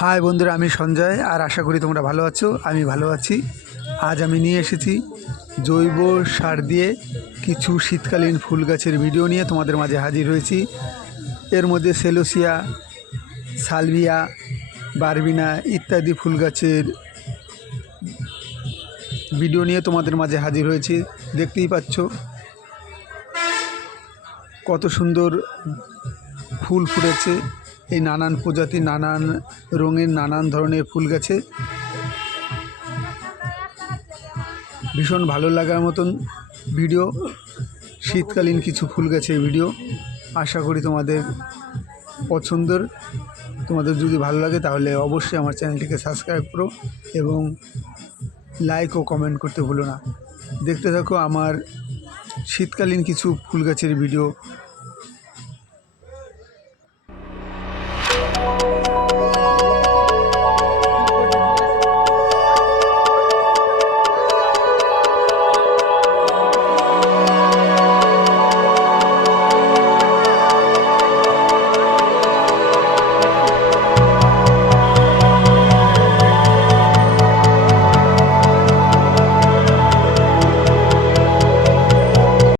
High বন্ধুরা, আমি সঞ্জয়। আর আশা করি তোমরা ভালো আছো। আমি ভালো আছি। আজ আমি নিয়ে এসেছি জৈব সার দিয়ে কিছু শীতকালীন ফুল গাছের ভিডিও নিয়ে তোমাদের মাঝে হাজির হয়েছি। এর মধ্যে সেলোসিয়া, সালভিয়া, বারবিনা ইত্যাদি ফুল গাছের ভিডিও নিয়ে তোমাদের মাঝে হাজির হয়েছি। দেখতেই পাচ্ছ কত সুন্দর ফুল ফুটেছে। এই নানান প্রজাতির, নানান রঙের, নানান ধরনের ফুল গাছে ভীষণ ভালো লাগার মতন ভিডিও, শীতকালীন কিছু ফুল গাছের ভিডিও। আশা করি তোমাদের পছন্দের। তোমাদের যদি ভালো লাগে তাহলে অবশ্যই আমার চ্যানেলটিকে সাবস্ক্রাইব করো এবং লাইক ও কমেন্ট করতে ভুলো না। দেখতে থাকো আমার শীতকালীন কিছু ফুল গাছের ভিডিও।